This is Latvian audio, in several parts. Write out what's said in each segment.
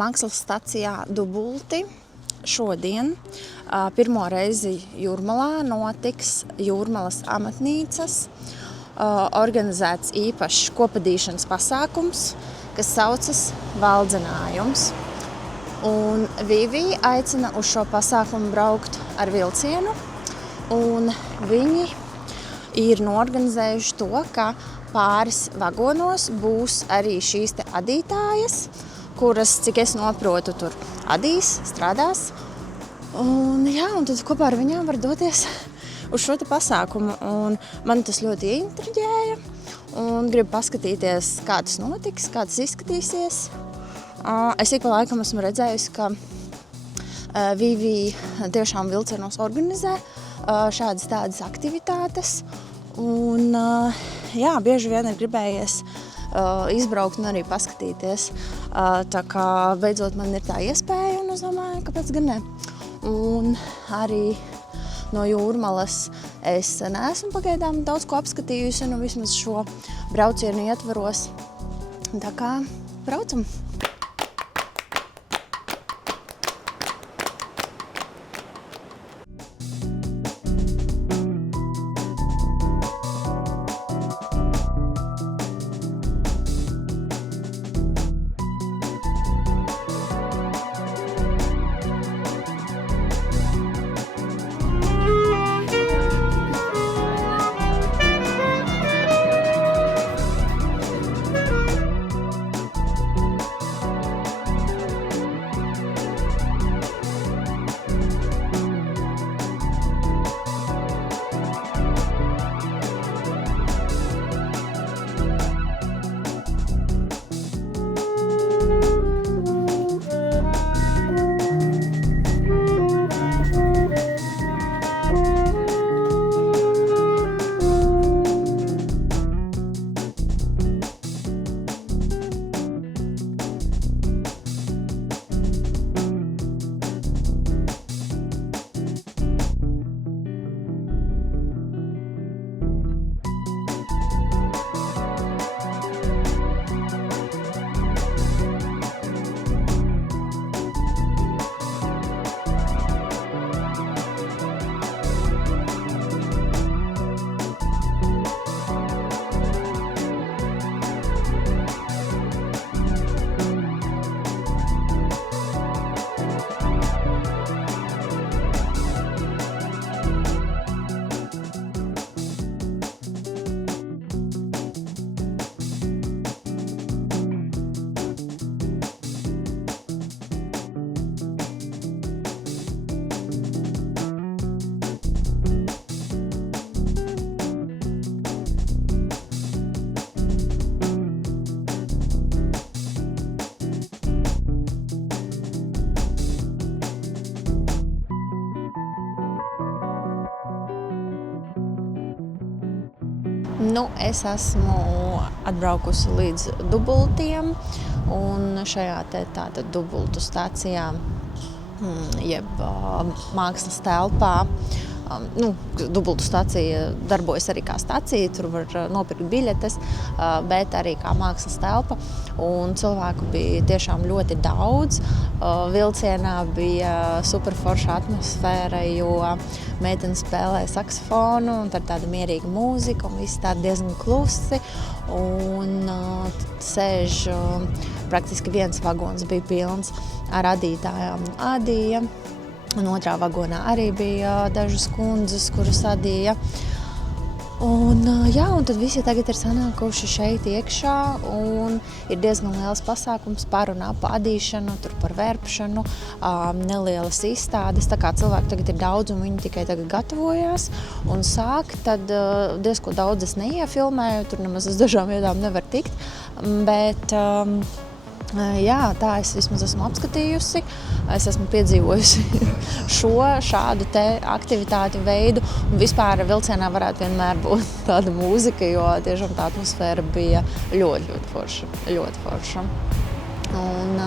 Mākslas stacijā Dubulti šodien pirmo reizi Jūrmalā notiks Jūrmalas amatnīcas organizēts īpašs kopadīšanas pasākums, kas saucas Valdzenājums. Un Vivī aicina uz šo pasākumu braukt ar vilcienu, un viņi ir norganizējuši to, ka pāris vagonos būs arī šīs te adītājas, kuras, cik es noprotu, tur adīs, strādās. Un tad kopā ar viņām var doties uz šo te pasākumu. Un man tas ļoti ieintriģēja un gribu paskatīties, kā tas notiks, kā tas izskatīsies. Es ik pa laikam esmu redzējusi, ka Vivī tiešām vilcienos organizē šādas tādas aktivitātes. Un bieži vien ir gribējies izbraukt un arī paskatīties. Tā kā beidzot man ir tā iespēja, un es domāju, kāpēc gan ne. Un arī no Jūrmalas es neesmu pagaidām daudz ko apskatījusi, vismaz šo braucienu ietvaros. Tā kā braucam! Es esmu atbraukusi līdz Dubultiem, un šajā tātad Dubultu stacijā, jeb mākslas telpā. Dubultu stacija darbojas arī kā stacija, tur var nopirkt biļetes, bet arī kā mākslas telpa. Un cilvēku bija tiešām ļoti daudz. Vilcienā bija superforša atmosfēra, jo meitenes spēlēja saksofonu, un tad tāda mierīga mūzika, un viss tādi diezgan klusi. Un sēž praktiski viens vagons bija pilns ar adītājām. Adīja. Un otrā vagonā arī bija dažas kundzes, kuras adīja. Un tad visi tagad ir sanākuši šeit iekšā, un ir diezgan liels pasākums par un ap adīšanu, tur par verpšanu, nelielas izstādes. Tā kā cilvēku tagad ir daudz, un viņi tikai tagad gatavojās un sāk, tad diezko daudz es neiefilmēju, tur nemaz uz dažām vietām nevar tikt, bet tā es vismaz esmu apskatījusi, es esmu piedzīvojusi šādu te aktivitāti veidu, un vispār vilcienā varētu vienmēr būt tāda mūzika, jo tiešām tā atmosfēra bija ļoti forša. Un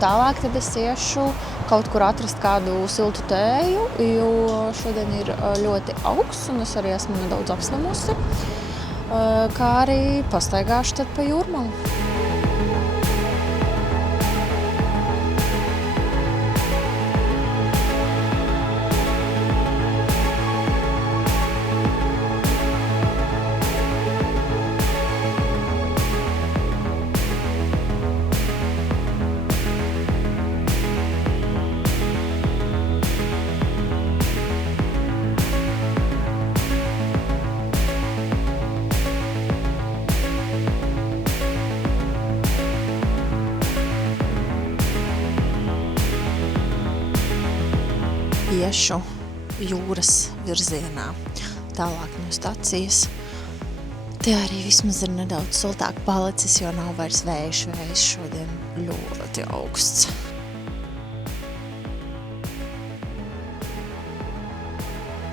tālāk tad es iešu kaut kur atrast kādu siltu tēju, jo šodien ir ļoti augsts, un es arī esmu nedaudz apslimusi, kā arī pastaigāšu tad pa Jūrmalu. iešu jūras virzienā, tālāk no stacijas. Te arī vismaz ir nedaudz siltāk palicis, jo nav vairs vējš šodien ļoti augsts.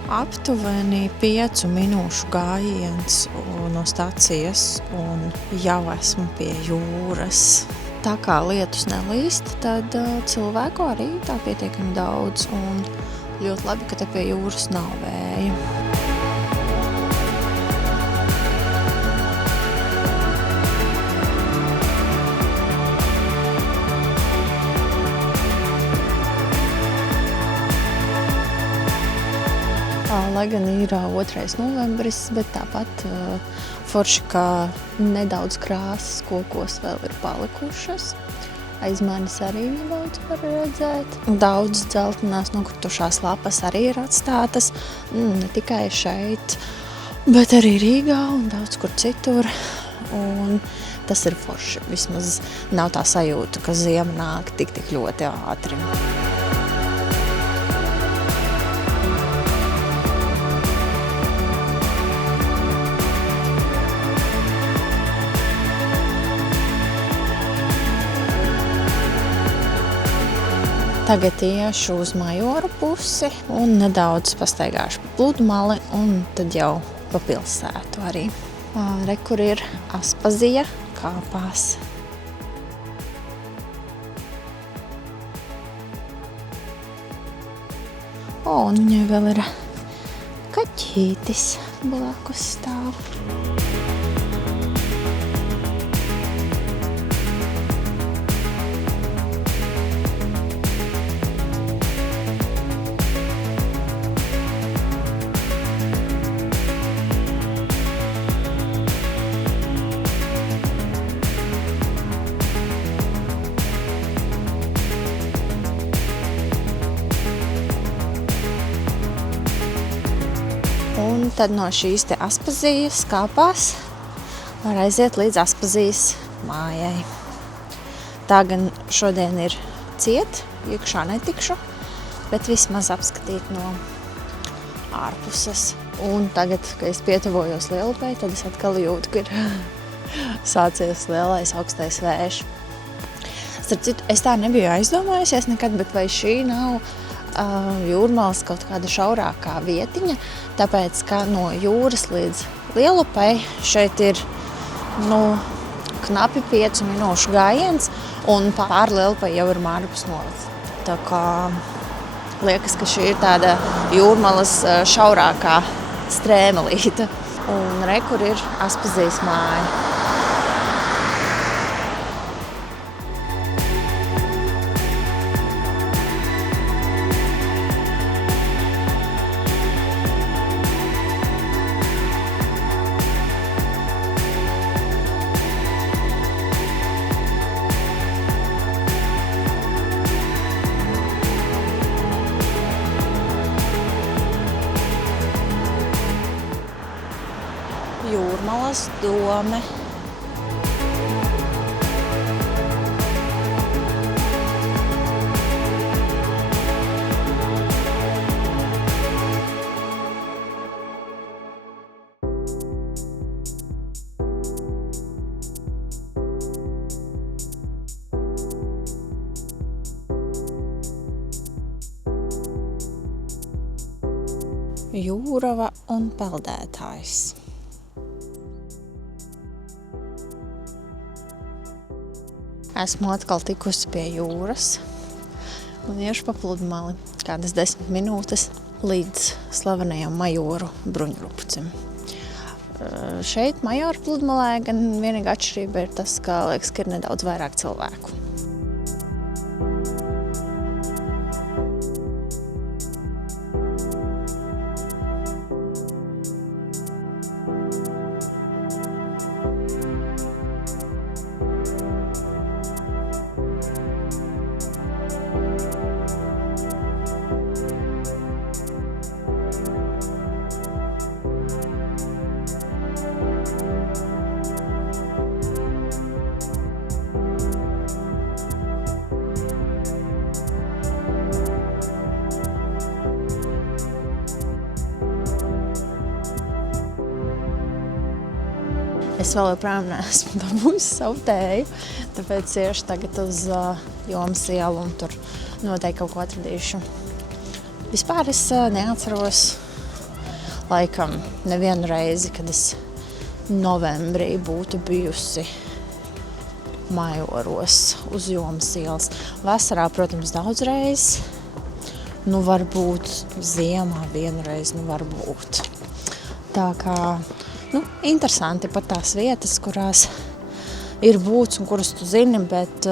Aptuveni 5 minūšu gājiens no stacijas un jau esmu pie jūras. Tā kā lietus nelīst, tad cilvēku arī tā pietiekami daudz un ļoti labi, ka te pie jūras nav vēja. Lai gan ir 2. novembris, bet tāpat forši, ka nedaudz krāsas kokos vēl ir palikušas. Aiz manis arī nedaudz var redzēt. Daudz dzeltenās nokritušās lapas arī ir atstātas, ne tikai šeit, bet arī Rīgā un daudz kur citur. Un tas ir forši. Vismaz nav tā sajūta, ka ziema nāk tik ļoti ātri. Tagad iešu uz Majoru pusi un nedaudz pastaigāšu pa Pludmali un tad jau pa pilsētu arī. Re, kur ir Aspazija kāpās. Un viņai vēl ir kaķītis blakus stāv. Un tad no šīs te Aspazijas kāpās var aiziet līdz Aspazijas mājai. Tā gan šodien ir ciet, iekšā netikšu, bet vismaz apskatīt no ārpuses. Un tagad, kad es pietuvojos Lielupei, tad es atkal jūtu, ka ir sācies lielais augstais vējš. Starp citu, es tā nebiju aizdomājusies nekad, bet vai šī nav Jūrmalas kaut kāda šaurākā vietiņa, tāpēc, ka no jūras līdz Lielupei šeit ir knapi 5 minūšu gājiens, un pāri Lielupei jau ir Mārupes novads. Tā kā liekas, ka šī ir tāda Jūrmalas šaurākā strēmelīte. Un re, kur ir Aspazijas māja. Jūrmalas dome. Jūrava un peldētājs. Esmu atkal tikusi pie jūras un iešu pa Pludmali kādas 10 minūtes līdz slavenajam Majoru bruņurupucim. Šeit Majoru Pludmalē gan vienīgā atšķirība ir tas, ka liekas, ka ir nedaudz vairāk cilvēku. es vēl joprojām neesmu dabūjusi savu tēju, tāpēc iešu tagad uz Jomas ielu un tur noteikti kaut ko atradīšu. Vispār es neatceros laikam nevienu reizi, kad es novembrī būtu bijusi Majoros uz Jomas ielas. Vasarā, protams, daudz reizes. Nu, varbūt ziemā vienreiz, varbūt. Tā kā, interesanti pat tās vietas, kurās ir būts un kuras tu zini, bet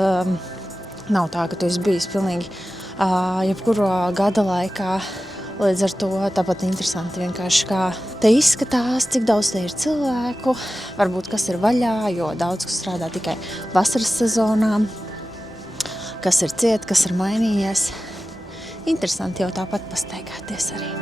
nav tā, ka tu esi bijis pilnīgi jebkuro gada laikā. Līdz ar to tāpat interesanti vienkārši, kā te izskatās, cik daudz te ir cilvēku, varbūt kas ir vaļā, jo daudz kas strādā tikai vasaras sezonā, kas ir ciet, kas ir mainījies. Interesanti jau tāpat pastaigāties arī.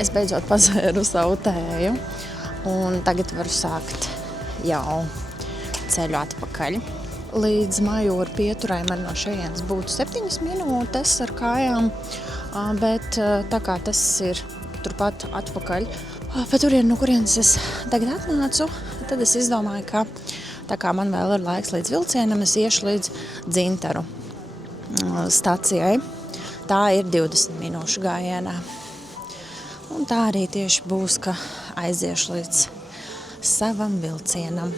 Es beidzot padzēru savu tēju un tagad varu sākt jau ceļu atpakaļ. Līdz Majoru pieturai man no šejienes būtu 7 minūtes ar kājām, bet tā kā tas ir turpat atpakaļ, pa turieni, no kurienes es tagad atnācu, tad es izdomāju, ka tā kā man vēl ir laiks līdz vilcienam, es iešu līdz Dzintaru stacijai. Tā ir 20 minūšu gājienā. Un tā arī tieši būs, ka aiziešu līdz savam vilcienam.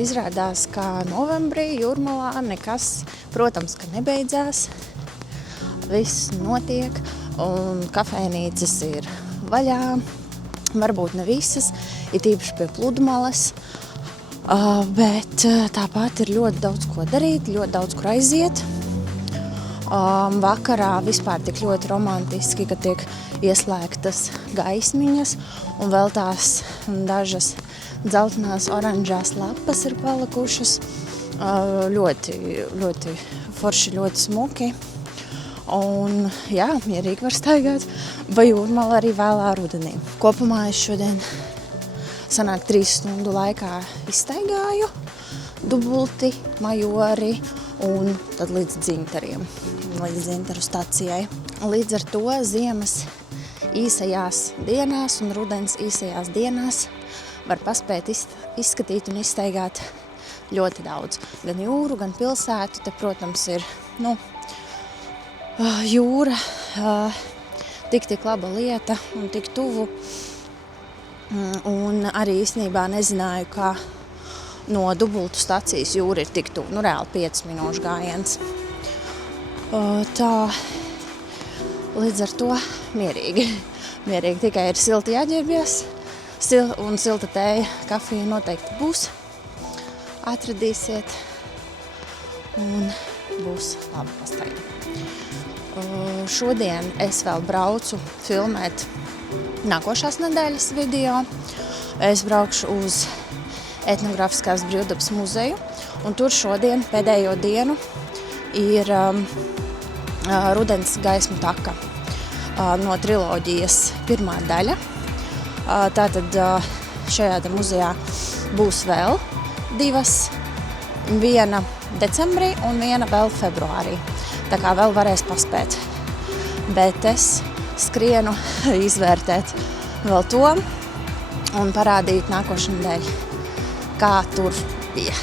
Izrādās, ka novembrī Jūrmalā nekas, protams, ka nebeidzās. Viss notiek un kafejnīcas ir vaļā. Varbūt ne visas, ir īpaši pie pludmales, bet tāpat ir ļoti daudz ko darīt, ļoti daudz kur aiziet. Vakarā vispār tik ļoti romantiski, ka tiek ieslēgtas gaismiņas un vēl tās dažas dzeltenās oranžās lapas ir palikušas. Ļoti, ļoti forši, ļoti smuki. Un jā, mierīgi var staigāt pa Jūrmalu arī vēlā rudenī. Kopumā es šodien sanāk 3 stundu laikā izstaigāju Dubulti, Majori un tad līdz Dzintariem, līdz Dzintaru stacijai. Līdz ar to ziemas īsajās dienās un rudens īsajās dienās var paspēt izskatīt un izstaigāt ļoti daudz. Gan jūru, gan pilsētu. Te, protams, ir jūra, tik laba lieta un tik tuvu. Un arī īstenībā nezināju, ka no Dubultu stacijas jūra ir tik tuvu. Reāli 5 minūšu gājiens. Tā. Līdz ar to mierīgi. Mierīgi tikai ir silti jāģērbies. Un silta tēja, kafija noteikti būs. Atradīsiet. Un būs laba pastaigā. Šodien es vēl braucu filmēt nākošās nedēļas video. Es braukšu uz Etnogrāfiskās brīvdabas muzeju, un tur šodien pēdējo dienu ir Rudens gaismu taka no triloģijas pirmā daļa. Tātad šajā muzejā būs vēl divas, viena decembrī un viena vēl februārī. Tā kā vēl varēs paspēt. Bet es skrienu izvērtēt vēl to un parādīt nākošo nedēļu, kā tur bija.